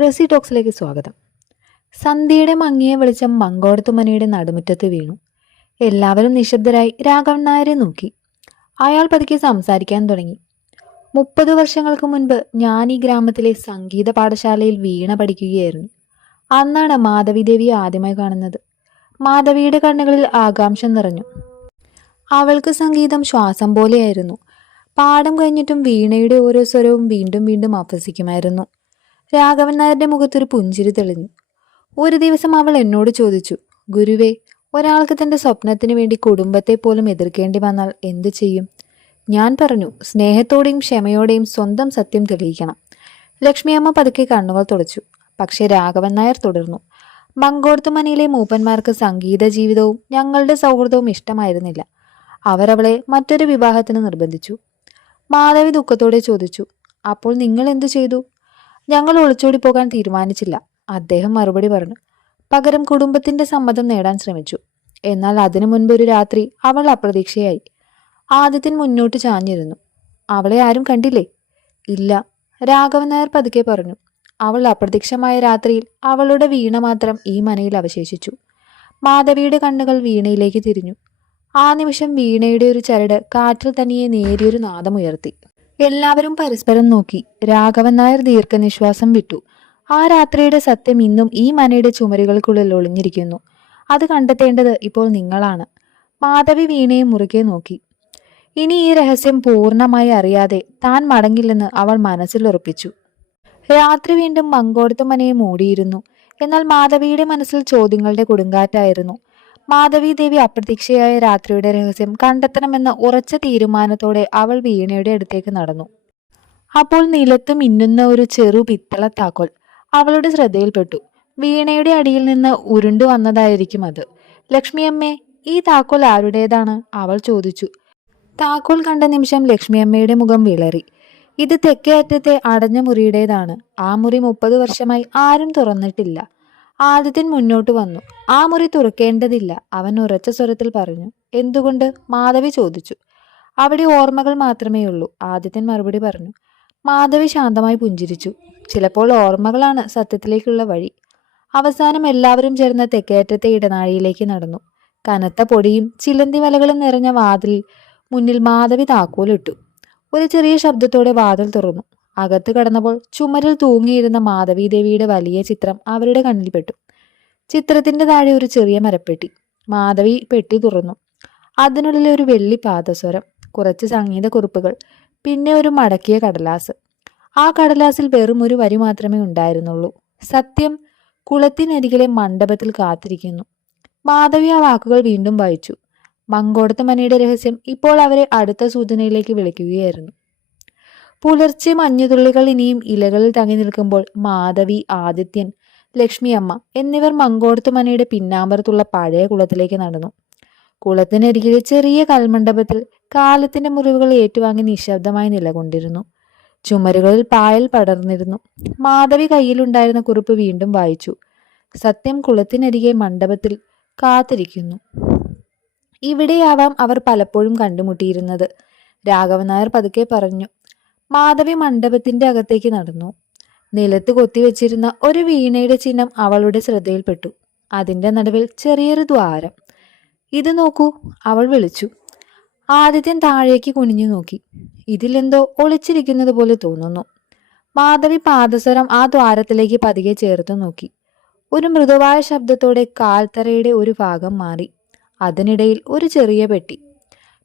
റെസി ടോക്സിലേക്ക് സ്വാഗതം. സന്ധ്യയുടെ മങ്ങിയ വെളിച്ചം മങ്കോടത്തുമനയുടെ നടുമുറ്റത്ത് വീണു. എല്ലാവരും നിശബ്ദരായി രാഘവൻ നായരെ നോക്കി. അയാൾ പതുക്കെ സംസാരിക്കാൻ തുടങ്ങി. 30 വർഷങ്ങൾക്ക് മുൻപ് ഞാൻ ഈ ഗ്രാമത്തിലെ സംഗീത പാഠശാലയിൽ വീണ പഠിക്കുകയായിരുന്നു. അന്നാണ് മാധവിദേവിയെ ആദ്യമായി കാണുന്നത്. മാധവിയുടെ കണ്ണുകളിൽ ആകാംക്ഷ നിറഞ്ഞു. അവൾക്ക് സംഗീതം ശ്വാസം പോലെയായിരുന്നു. പാഠം കഴിഞ്ഞിട്ടും വീണയുടെ ഓരോ സ്വരവും വീണ്ടും വീണ്ടും അഭ്യസിക്കുമായിരുന്നു. രാഘവൻ നായരുടെ മുഖത്തൊരു പുഞ്ചിരി തെളിഞ്ഞു. ഒരു ദിവസം അവൾ എന്നോട് ചോദിച്ചു, ഗുരുവേ, ഒരാൾക്ക് തന്റെ സ്വപ്നത്തിനു വേണ്ടി കുടുംബത്തെ പോലും എതിർക്കേണ്ടി വന്നാൽ എന്തു ചെയ്യും? ഞാൻ പറഞ്ഞു, സ്നേഹത്തോടെയും ക്ഷമയോടെയും സ്വന്തം സത്യം തെളിയിക്കണം. ലക്ഷ്മിയമ്മ പതുക്കെ കണ്ണുകൾ തുടച്ചു. പക്ഷെ രാഘവൻ നായർ തുടർന്നു. മങ്കോടത്തുമനയിലെ മൂപ്പന്മാർക്ക് സംഗീത ജീവിതവും ഞങ്ങളുടെ സൗഹൃദവും ഇഷ്ടമായിരുന്നില്ല. അവരവളെ മറ്റൊരു വിവാഹത്തിന് നിർബന്ധിച്ചു. മാധവി ദുഃഖത്തോടെ ചോദിച്ചു, അപ്പോൾ നിങ്ങൾ എന്തു ചെയ്തു? ഞങ്ങൾ ഒളിച്ചോടി പോകാൻ തീരുമാനിച്ചില്ല, അദ്ദേഹം മറുപടി പറഞ്ഞു. പകരം കുടുംബത്തിന്റെ സമ്മതം നേടാൻ ശ്രമിച്ചു. എന്നാൽ അതിനു മുൻപ് ഒരു രാത്രി അവൾ അപ്രതീക്ഷയായി. ആദിത്യൻ മുന്നോട്ട് ചാഞ്ഞിരുന്നു. അവളെ ആരും കണ്ടില്ലേ? ഇല്ല, രാഘവൻ നായർ പതുക്കെ പറഞ്ഞു. അവൾ അപ്രത്യക്ഷമായ രാത്രിയിൽ അവളുടെ വീണ മാത്രം ഈ മനയിൽ അവശേഷിച്ചു. മാധവിയുടെ കണ്ണുകൾ വീണയിലേക്ക് തിരിഞ്ഞു. ആ നിമിഷം വീണയുടെ ഒരു ചരട് കാറ്റിൽ തനിയെ നേരിയൊരു നാദമുയർത്തി. എല്ലാവരും പരസ്പരം നോക്കി. രാഘവൻ നായർ ദീർഘനിശ്വാസം വിട്ടു. ആ രാത്രിയുടെ സത്യം ഇന്നും ഈ മനയുടെ ചുമരുകൾക്കുള്ളിൽ ഒളിഞ്ഞിരിക്കുന്നു. അത് കണ്ടെത്തേണ്ടത് ഇപ്പോൾ നിങ്ങളാണ്. മാധവി വീണയെ മുറുകെ നോക്കി. ഇനി ഈ രഹസ്യം പൂർണ്ണമായി അറിയാതെ താൻ മടങ്ങില്ലെന്ന് അവൾ മനസ്സിൽ ഉറപ്പിച്ചു. രാത്രി വീണ്ടും മങ്കോടത്തുമനയെ മൂടിയിരുന്നു. എന്നാൽ മാധവിയുടെ മനസ്സിൽ ചോദ്യങ്ങളുടെ കൊടുങ്കാറ്റായിരുന്നു. മാധവി ദേവി അപ്രതീക്ഷയായ രാത്രിയുടെ രഹസ്യം കണ്ടെത്തണമെന്ന ഉറച്ച തീരുമാനത്തോടെ അവൾ വീണയുടെ അടുത്തേക്ക് നടന്നു. അപ്പോൾ നിലത്ത് മിന്നുന്ന ഒരു ചെറു പിത്തള താക്കോൽ അവളുടെ ശ്രദ്ധയിൽപ്പെട്ടു. വീണയുടെ അടിയിൽ നിന്ന് ഉരുണ്ടു വന്നതായിരിക്കും അത്. ലക്ഷ്മിയമ്മേ, ഈ താക്കോൽ ആരുടേതാണ്? അവൾ ചോദിച്ചു. താക്കോൽ കണ്ട നിമിഷം ലക്ഷ്മിയമ്മയുടെ മുഖം വിളറി. ഇത് തെക്കേ അറ്റത്തെ അടഞ്ഞ മുറിയുടേതാണ്. ആ മുറി 30 വർഷമായി ആരും തുറന്നിട്ടില്ല. ആദിത്യൻ മുന്നോട്ട് വന്നു. ആ മുറി തുറക്കേണ്ടതില്ല, അവൻ ഉറച്ച സ്വരത്തിൽ പറഞ്ഞു. എന്തുകൊണ്ട്? മാധവി ചോദിച്ചു. അവിടെ ഓർമ്മകൾ മാത്രമേ ഉള്ളൂ, ആദിത്യൻ മറുപടി പറഞ്ഞു. മാധവി ശാന്തമായി പുഞ്ചിരിച്ചു. ചിലപ്പോൾ ഓർമ്മകളാണ് സത്യത്തിലേക്കുള്ള വഴി. അവസാനം എല്ലാവരും ചേർന്ന് തെക്കേറ്റത്തെ ഇടനാഴിയിലേക്ക് നടന്നു. കനത്ത പൊടിയും ചിലന്തി വലകളും നിറഞ്ഞ വാതിലിൽ മുന്നിൽ മാധവി താക്കോലിട്ടു. ഒരു ചെറിയ ശബ്ദത്തോടെ വാതിൽ തുറന്നു. അകത്ത് കടന്നപ്പോൾ ചുമരിൽ തൂങ്ങിയിരുന്ന മാധവീദേവിയുടെ വലിയ ചിത്രം അവരുടെ കണ്ണിൽപ്പെട്ടു. ചിത്രത്തിന്റെ താഴെ ഒരു ചെറിയ മരപ്പെട്ടി. മാധവി പെട്ടി തുറന്നു. അതിനുള്ളിൽ ഒരു വെള്ളി പാദസ്വരം, കുറച്ച് സംഗീത കുറിപ്പുകൾ, പിന്നെ ഒരു മടക്കിയ കടലാസ്. ആ കടലാസിൽ വെറും ഒരു വരി മാത്രമേ ഉണ്ടായിരുന്നുള്ളൂ. സത്യം കുളത്തിനരികിലെ മണ്ഡപത്തിൽ കാത്തിരിക്കുന്നു. മാധവി ആ വാക്കുകൾ വീണ്ടും വായിച്ചു. മങ്കോടത്തുമനയുടെ രഹസ്യം ഇപ്പോൾ അവരെ അടുത്ത സൂചനയിലേക്ക് വിളിക്കുകയായിരുന്നു. പുലർച്ചെ മഞ്ഞുതുള്ളികൾ ഇനിയും ഇലകളിൽ തങ്ങി നിൽക്കുമ്പോൾ മാധവി, ആദിത്യൻ, ലക്ഷ്മിയമ്മ എന്നിവർ മങ്കോടത്തുമനയുടെ പിന്നാമ്പറത്തുള്ള പഴയ കുളത്തിലേക്ക് നടന്നു. കുളത്തിനരികിലെ ചെറിയ കൽമണ്ഡപത്തിൽ കാലത്തിന്റെ മുറിവുകൾ ഏറ്റുവാങ്ങി നിശബ്ദമായി നിലകൊണ്ടിരുന്നു. ചുമരുകളിൽ പായൽ പടർന്നിരുന്നു. മാധവി കയ്യിലുണ്ടായിരുന്ന കുറിപ്പ് വീണ്ടും വായിച്ചു. സത്യം കുളത്തിനരികെ മണ്ഡപത്തിൽ കാത്തിരിക്കുന്നു. ഇവിടെയാവാം അവർ പലപ്പോഴും കണ്ടുമുട്ടിയിരുന്നത്, രാഘവൻ നായർ പതുക്കെ പറഞ്ഞു. മാധവി മണ്ഡപത്തിന്റെ അകത്തേക്ക് നടന്നു. നിലത്ത് കൊത്തിവെച്ചിരുന്ന ഒരു വീണയുടെ ചിഹ്നം അവളുടെ ശ്രദ്ധയിൽപ്പെട്ടു. അതിന്റെ നടുവിൽ ചെറിയൊരു ദ്വാരം. ഇത് നോക്കൂ, അവൾ വിളിച്ചു. ആദിത്യൻ താഴേക്ക് കുനിഞ്ഞു നോക്കി. ഇതിലെന്തോ ഒളിച്ചിരിക്കുന്നത് പോലെ തോന്നുന്നു. മാധവി പാദസരം ആ ദ്വാരത്തിലേക്ക് പതിയെ ചേർത്ത് നോക്കി. ഒരു മൃദുവായ ശബ്ദത്തോടെ കാൽത്തറയുടെ ഒരു ഭാഗം മാറി. അതിനിടയിൽ ഒരു ചെറിയ പെട്ടി.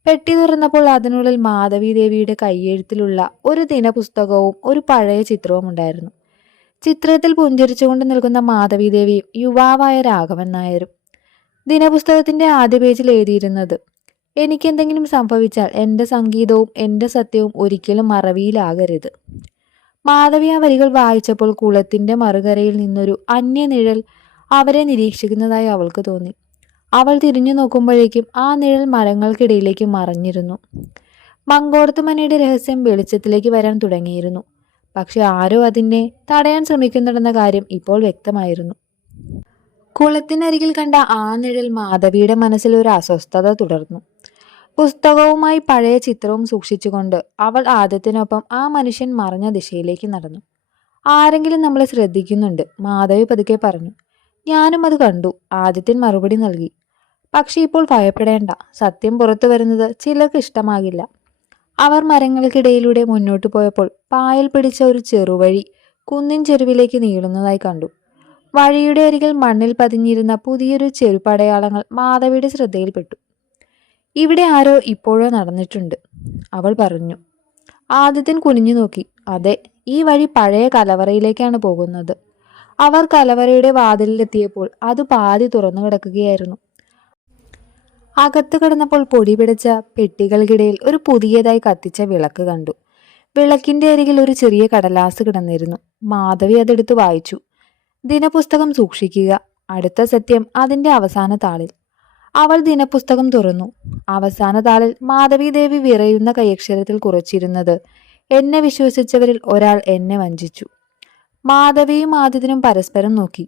പെട്ടി തുറന്നപ്പോൾ അതിനുള്ളിൽ മാധവീദേവിയുടെ കയ്യെഴുത്തിലുള്ള ഒരു ദിനപുസ്തകവും ഒരു പഴയ ചിത്രവും ഉണ്ടായിരുന്നു. ചിത്രത്തിൽ പുഞ്ചിരിച്ചുകൊണ്ട് നിൽക്കുന്ന മാധവീദേവിയും യുവാവായ രാഘവൻ നായരും. ദിനപുസ്തകത്തിന്റെ ആദ്യ പേജിൽ എഴുതിയിരുന്നത്, എനിക്കെന്തെങ്കിലും സംഭവിച്ചാൽ എൻ്റെ സംഗീതവും എൻ്റെ സത്യവും ഒരിക്കലും മറവിയിലാകരുത്. മാധവി ആ വരികൾ വായിച്ചപ്പോൾ കുളത്തിന്റെ മറുകരയിൽ നിന്നൊരു അന്യനിഴൽ അവരെ നിരീക്ഷിക്കുന്നതായി അവൾക്ക് തോന്നി. അവൾ തിരിഞ്ഞു നോക്കുമ്പോഴേക്കും ആ നിഴൽ മരങ്ങൾക്കിടയിലേക്ക് മറഞ്ഞിരുന്നു. മങ്കോടത്തുമനയുടെ രഹസ്യം വെളിച്ചത്തിലേക്ക് വരാൻ തുടങ്ങിയിരുന്നു. പക്ഷെ ആരോ അതിനെ തടയാൻ ശ്രമിക്കുന്നുണ്ടെന്ന കാര്യം ഇപ്പോൾ വ്യക്തമായിരുന്നു. കുളത്തിനരികിൽ കണ്ട ആ നിഴൽ മാധവിയുടെ മനസ്സിൽ ഒരു അസ്വസ്ഥത തുടർന്നു. പുസ്തകവുമായി പഴയ ചിത്രവും സൂക്ഷിച്ചുകൊണ്ട് അവൾ ആദ്യത്തിനൊപ്പം ആ മനുഷ്യൻ മറഞ്ഞ ദിശയിലേക്ക് നടന്നു. ആരെങ്കിലും നമ്മളെ ശ്രദ്ധിക്കുന്നുണ്ട്, മാധവി പതുക്കെ പറഞ്ഞു. ഞാനും അത് കണ്ടു, ആദിത്യൻ മറുപടി നൽകി. പക്ഷെ ഇപ്പോൾ ഭയപ്പെടേണ്ട, സത്യം പുറത്തു വരുന്നത് ചിലർക്ക് ഇഷ്ടമാകില്ല. അവർ മരങ്ങൾക്കിടയിലൂടെ മുന്നോട്ടു പോയപ്പോൾ പായൽ പിടിച്ച ഒരു ചെറുവഴി കുന്നിൻ ചെരുവിലേക്ക് നീളുന്നതായി കണ്ടു. വഴിയുടെ അരികിൽ മണ്ണിൽ പതിഞ്ഞിരുന്ന പുതിയൊരു ചെരുപ്പടയാളങ്ങൾ മാധവിയുടെ ശ്രദ്ധയിൽപ്പെട്ടു. ഇവിടെ ആരോ ഇപ്പോഴോ നടന്നിട്ടുണ്ട്, അവൾ പറഞ്ഞു. ആദിത്യൻ കുനിഞ്ഞു നോക്കി. അതെ, ഈ വഴി പഴയ കലവറയിലേക്കാണ് പോകുന്നത്. അവർ കലവറയുടെ വാതിലിലെത്തിയപ്പോൾ അത് പാതി തുറന്നു കിടക്കുകയായിരുന്നു. അകത്ത് കിടന്നപ്പോൾ പൊടി പിടിച്ച പെട്ടികൾക്കിടയിൽ ഒരു പുതിയതായി കത്തിച്ച വിളക്ക് കണ്ടു. വിളക്കിന്റെ അരികിൽ ഒരു ചെറിയ കടലാസ് കിടന്നിരുന്നു. മാധവി അതെടുത്ത് വായിച്ചു. ദിനപുസ്തകം സൂക്ഷിക്കുക, അടുത്ത സത്യം അതിന്റെ അവസാന താളിൽ. അവൾ ദിനപുസ്തകം തുറന്നു. അവസാന താളിൽ മാധവി ദേവി വിറയുന്ന കൈയക്ഷരത്തിൽ കുറിച്ചിരുന്നത്, എന്നെ വിശ്വസിച്ചവരിൽ ഒരാൾ എന്നെ വഞ്ചിച്ചു. മാധവിയും ആദിത്യനും പരസ്പരം നോക്കി.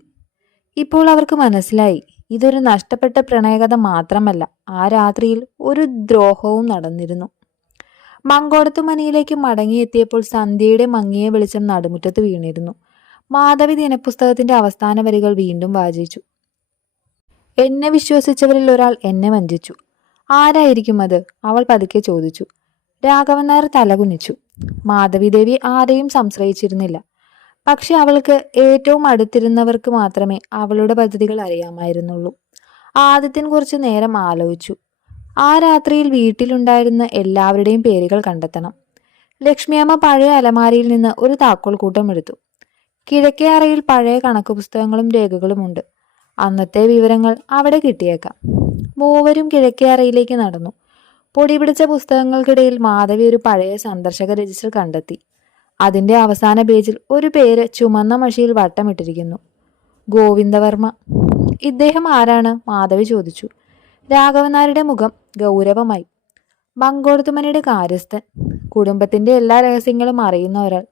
ഇപ്പോൾ അവർക്ക് മനസ്സിലായി, ഇതൊരു നഷ്ടപ്പെട്ട പ്രണയകഥ മാത്രമല്ല, ആ രാത്രിയിൽ ഒരു ദ്രോഹവും നടന്നിരുന്നു. മങ്കോടത്തു മനയിലേക്ക് മടങ്ങിയെത്തിയപ്പോൾ സന്ധ്യയുടെ മങ്ങിയ വെളിച്ചം നടുമുറ്റത്ത് വീണിരുന്നു. മാധവി ദിനപുസ്തകത്തിന്റെ അവസാന വരികൾ വീണ്ടും വാചിച്ചു. എന്നെ വിശ്വസിച്ചവരിൽ ഒരാൾ എന്നെ വഞ്ചിച്ചു. ആരായിരിക്കും അത്? അവൾ പതുക്കെ ചോദിച്ചു. രാഘവൻ നായർ തലകുനിച്ചു. മാധവി ദേവി ആരെയും സംശ്രയിച്ചിരുന്നില്ല. പക്ഷെ അവൾക്ക് ഏറ്റവും അടുത്തിരുന്നവർക്ക് മാത്രമേ അവളുടെ പദ്ധതികൾ അറിയാമായിരുന്നുള്ളൂ. ആദിത്യൻ കുറച്ചു നേരം ആലോചിച്ചു. ആ രാത്രിയിൽ വീട്ടിലുണ്ടായിരുന്ന എല്ലാവരുടെയും പേരുകൾ കണ്ടെത്തണം. ലക്ഷ്മിയമ്മ പഴയ അലമാരിയിൽ നിന്ന് ഒരു താക്കോൽ കൂട്ടം എടുത്തു. കിഴക്കേ അറയിൽ പഴയ കണക്ക് പുസ്തകങ്ങളും രേഖകളുമുണ്ട്. അന്നത്തെ വിവരങ്ങൾ അവിടെ കിട്ടിയേക്കാം. മൂവരും കിഴക്കേ അറയിലേക്ക് നടന്നു. പൊടി പിടിച്ച പുസ്തകങ്ങൾക്കിടയിൽ മാധവി ഒരു പഴയ സന്ദർശക രജിസ്റ്റർ കണ്ടെത്തി. അതിന്റെ അവസാന പേജിൽ ഒരു പേര് ചുമന്ന മഷിയിൽ വട്ടമിട്ടിരിക്കുന്നു. ഗോവിന്ദവർമ്മ. ഇദ്ദേഹം ആരാണ്? മാധവി ചോദിച്ചു. രാഘവൻ നായരുടെ മുഖം ഗൗരവമായി. മങ്കോടത്തുമനയുടെ കാര്യസ്ഥൻ, കുടുംബത്തിന്റെ എല്ലാ രഹസ്യങ്ങളും അറിയുന്ന ഒരാൾ.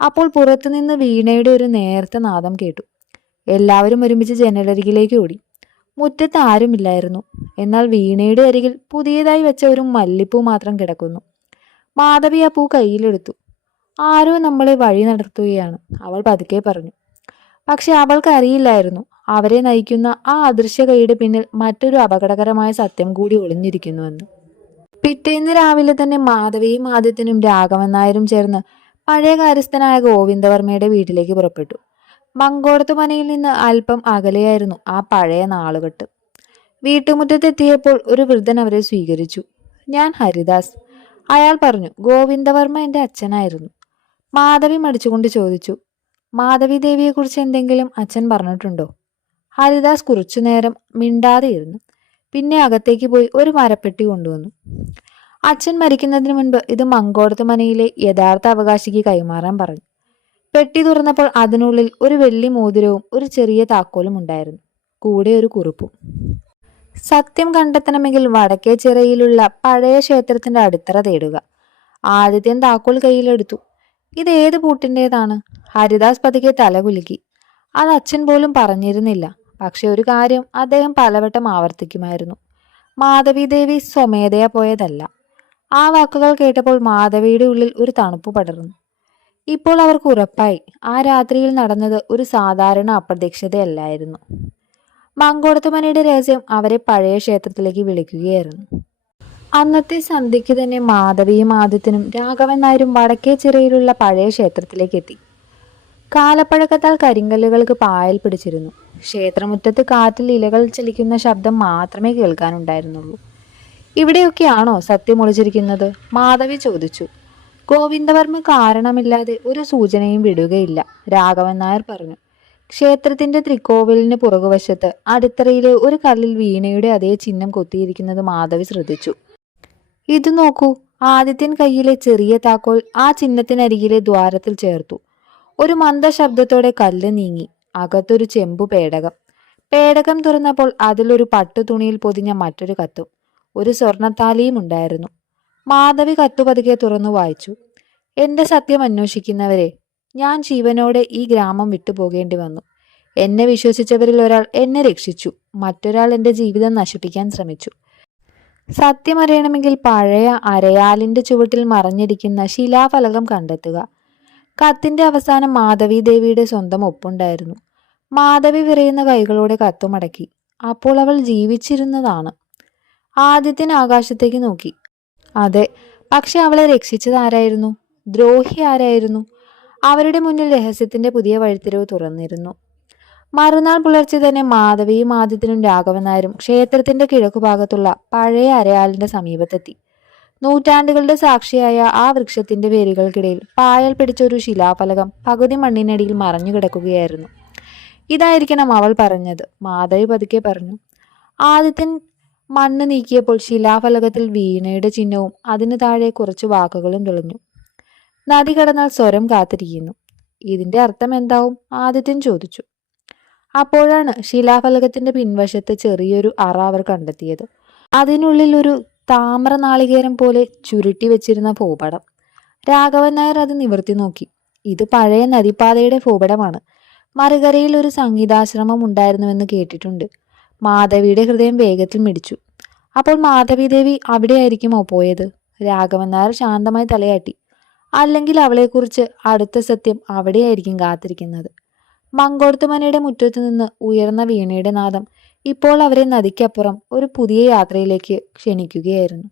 അപ്പോൾ പുറത്തുനിന്ന് വീണയുടെ ഒരു നേർത്ത നാദം കേട്ടു. എല്ലാവരും ഒരുമിച്ച് ജനലരികിലേക്ക് ഓടി. മുറ്റത്ത് ആരുമില്ലായിരുന്നു. എന്നാൽ വീണയുടെ അരികിൽ പുതിയതായി വെച്ച ഒരു മല്ലിപ്പൂ മാത്രം കിടക്കുന്നു. മാധവി ആ പൂ കയ്യിലെടുത്തു. ആരോ നമ്മളെ വഴി നടത്തുകയാണ്, അവൾ പതുക്കെ പറഞ്ഞു. പക്ഷെ അവൾക്ക് അറിയില്ലായിരുന്നു, അവരെ നയിക്കുന്ന ആ അദൃശ്യ കൈയുടെ പിന്നിൽ മറ്റൊരു അപകടകരമായ സത്യം കൂടി ഒളിഞ്ഞിരിക്കുന്നുവെന്ന്. പിറ്റേന്ന് രാവിലെ തന്നെ മാധവിയും ആദിത്യനും രാഘവൻ നായരും ചേർന്ന് പഴയ കാര്യസ്ഥനായ ഗോവിന്ദവർമ്മയുടെ വീട്ടിലേക്ക് പുറപ്പെട്ടു. മങ്കോടത്തു മനയിൽ നിന്ന് അല്പം അകലെയായിരുന്നു ആ പഴയ നാളുകെട്ട്. വീട്ടുമുറ്റത്തെത്തിയപ്പോൾ ഒരു വൃദ്ധൻ അവരെ സ്വീകരിച്ചു. ഞാൻ ഹരിദാസ്, അയാൾ പറഞ്ഞു. ഗോവിന്ദവർമ്മ എൻ്റെ അച്ഛനായിരുന്നു. മാധവി മടിച്ചുകൊണ്ട് ചോദിച്ചു. മാധവി ദേവിയെക്കുറിച്ച് എന്തെങ്കിലും അച്ഛൻ പറഞ്ഞിട്ടുണ്ടോ? ഹരിദാസ് കുറച്ചുനേരം മിണ്ടാതെയിരുന്നു. പിന്നെ അകത്തേക്ക് പോയി ഒരു മരപ്പെട്ടി കൊണ്ടുവന്നു. അച്ഛൻ മരിക്കുന്നതിന് മുൻപ് ഇത് മങ്കോടത്തു മനയിലെ യഥാർത്ഥ അവകാശിക്ക് കൈമാറാൻ പറഞ്ഞു. പെട്ടി തുറന്നപ്പോൾ അതിനുള്ളിൽ ഒരു വെള്ളി മോതിരവും ഒരു ചെറിയ താക്കോലും ഉണ്ടായിരുന്നു, കൂടെ ഒരു കുറിപ്പും. സത്യം കണ്ടെത്തണമെങ്കിൽ വടക്കേ ചിറയിലുള്ള പഴയ ക്ഷേത്രത്തിന്റെ അടിത്തറ തേടുക. ആദിത്യൻ താക്കോൽ കയ്യിലെടുത്തു. ഇത് ഏത് പൂട്ടിൻ്റെതാണ്? ഹരിദാസ് പതുക്കെ തലകുലുക്കി. അത് അച്ഛൻ പോലും പറഞ്ഞിരുന്നില്ല. പക്ഷെ ഒരു കാര്യം അദ്ദേഹം പലവട്ടം ആവർത്തിക്കുമായിരുന്നു, മാധവി ദേവി സ്വമേധയാ പോയതല്ല. ആ വാക്കുകൾ കേട്ടപ്പോൾ മാധവിയുടെ ഉള്ളിൽ ഒരു തണുപ്പ് പടർന്നു. ഇപ്പോൾ അവർക്ക് ഉറപ്പായി, ആ രാത്രിയിൽ നടന്നത് ഒരു സാധാരണ അപ്രത്യക്ഷതയല്ലായിരുന്നു. മങ്കോടത്തു മനയുടെ രഹസ്യം അവരെ പഴയ ക്ഷേത്രത്തിലേക്ക് വിളിക്കുകയായിരുന്നു. അന്നത്തെ സന്ധ്യയ്ക്ക് തന്നെ മാധവിയും ആദിത്യനും രാഘവൻ നായരും വടക്കേ ചിറയിലുള്ള പഴയ ക്ഷേത്രത്തിലേക്ക് എത്തി. കാലപ്പഴക്കത്താൽ കരിങ്കല്ലുകൾക്ക് പായൽ പിടിച്ചിരുന്നു. ക്ഷേത്രമുറ്റത്ത് കാറ്റിൽ ഇലകൾ ചലിക്കുന്ന ശബ്ദം മാത്രമേ കേൾക്കാനുണ്ടായിരുന്നുള്ളൂ. ഇവിടെയൊക്കെയാണോ സത്യം ഒളിച്ചിരിക്കുന്നത്? മാധവി ചോദിച്ചു. ഗോവിന്ദവർമ്മ കാരണമില്ലാതെ ഒരു സൂചനയും വിടുകയില്ല, രാഘവൻ നായർ പറഞ്ഞു. ക്ഷേത്രത്തിന്റെ ത്രിക്കോവിലിന് പുറകുവശത്ത് അടിത്തറയിലെ ഒരു കല്ലിൽ വീണയുടെ അതേ ചിഹ്നം കൊത്തിയിരിക്കുന്നത് മാധവി ശ്രദ്ധിച്ചു. ഇത് നോക്കൂ. ആദിത്യൻ കയ്യിലെ ചെറിയ താക്കോൽ ആ ചിഹ്നത്തിനരികിലെ ദ്വാരത്തിൽ ചേർത്തു. ഒരു മന്ദ ശബ്ദത്തോടെ കല്ല് നീങ്ങി. അകത്തൊരു ചെമ്പു പേടകം. പേടകം തുറന്നപ്പോൾ അതിലൊരു പട്ടുതുണിയിൽ പൊതിഞ്ഞ മറ്റൊരു കത്തും ഒരു സ്വർണത്താലിയും ഉണ്ടായിരുന്നു. മാധവി കത്തു പതുക്കെ തുറന്നു വായിച്ചു. എന്റെ സത്യം അന്വേഷിക്കുന്നവരെ, ഞാൻ ജീവനോടെ ഈ ഗ്രാമം വിട്ടുപോകേണ്ടി വന്നു. എന്നെ വിശ്വസിച്ചവരിൽ ഒരാൾ എന്നെ രക്ഷിച്ചു, മറ്റൊരാൾ എൻ്റെ ജീവിതം നശിപ്പിക്കാൻ ശ്രമിച്ചു. സത്യം അറിയണമെങ്കിൽ പഴയ അരയാലിന്റെ ചുവട്ടിൽ മറഞ്ഞിരിക്കുന്ന ശിലാഫലകം കണ്ടെത്തുക. കത്തിന്റെ അവസാനം മാധവീദേവിയുടെ സ്വന്തം ഒപ്പുണ്ടായിരുന്നു. മാധവി വിറയുന്ന കൈകളോടെ കത്തുമടക്കി. അപ്പോൾ അവൾ ജീവിച്ചിരുന്നതാണ്. ആദിത്യൻ ആകാശത്തേക്ക് നോക്കി. അതെ, പക്ഷെ അവളെ രക്ഷിച്ചത് ആരായിരുന്നു? ദ്രോഹി ആരായിരുന്നു? അവരുടെ മുന്നിൽ രഹസ്യത്തിന്റെ പുതിയ വഴിത്തിരിവ് തുറന്നിരുന്നു. മറുനാൾ പുലർച്ചെ തന്നെ മാധവിയും ആദിത്യനും രാഘവൻ നായരും ക്ഷേത്രത്തിന്റെ കിഴക്കുഭാഗത്തുള്ള പഴയ അരയാലിന്റെ സമീപത്തെത്തി. നൂറ്റാണ്ടുകളുടെ സാക്ഷിയായ ആ വൃക്ഷത്തിന്റെ വേരുകൾക്കിടയിൽ പായൽ പിടിച്ച ഒരു ശിലാഫലകം പകുതി മണ്ണിനടിയിൽ മറഞ്ഞു കിടക്കുകയായിരുന്നു. ഇതായിരിക്കണം അവൾ പറഞ്ഞത്, മാധവി പതുക്കെ പറഞ്ഞു. ആദിത്യൻ മണ്ണ് നീക്കിയപ്പോൾ ശിലാഫലകത്തിൽ വീണയുടെ ചിഹ്നവും അതിനു താഴെ കുറച്ച് വാക്കുകളും തെളിഞ്ഞു. നദി കടന്നാൽ സ്വരം കാത്തിരിക്കുന്നു. ഇതിന്റെ അർത്ഥം എന്താവും? ആദിത്യൻ ചോദിച്ചു. അപ്പോഴാണ് ശിലാഫലകത്തിന്റെ പിൻവശത്ത് ചെറിയൊരു അറ അവർ കണ്ടെത്തിയത്. അതിനുള്ളിൽ ഒരു താമ്ര നാളികേരം പോലെ ചുരുട്ടി വെച്ചിരുന്ന ഭൂപടം. രാഘവൻ നായർ അത് നിവർത്തി നോക്കി. ഇത് പഴയ നദിപ്പാതയുടെ ഭൂപടമാണ്. മറുകരയിൽ ഒരു സംഗീതാശ്രമം ഉണ്ടായിരുന്നുവെന്ന് കേട്ടിട്ടുണ്ട്. മാധവിയുടെ ഹൃദയം വേഗത്തിൽ മിടിച്ചു. അപ്പോൾ മാധവീദേവി അവിടെയായിരിക്കുമോ പോയത്? രാഘവൻ നായർ ശാന്തമായി തലയാട്ടി. അല്ലെങ്കിൽ അവളെക്കുറിച്ച് അടുത്ത സത്യം അവിടെയായിരിക്കും കാത്തിരിക്കുന്നത്. മങ്കോർത്തുമനയുടെ മുറ്റത്തു നിന്ന് ഉയർന്ന വീണയുടെ നാദം ഇപ്പോൾ അവരെ നദിക്കപ്പുറം ഒരു പുതിയ യാത്രയിലേക്ക് ക്ഷണിക്കുകയായിരുന്നു.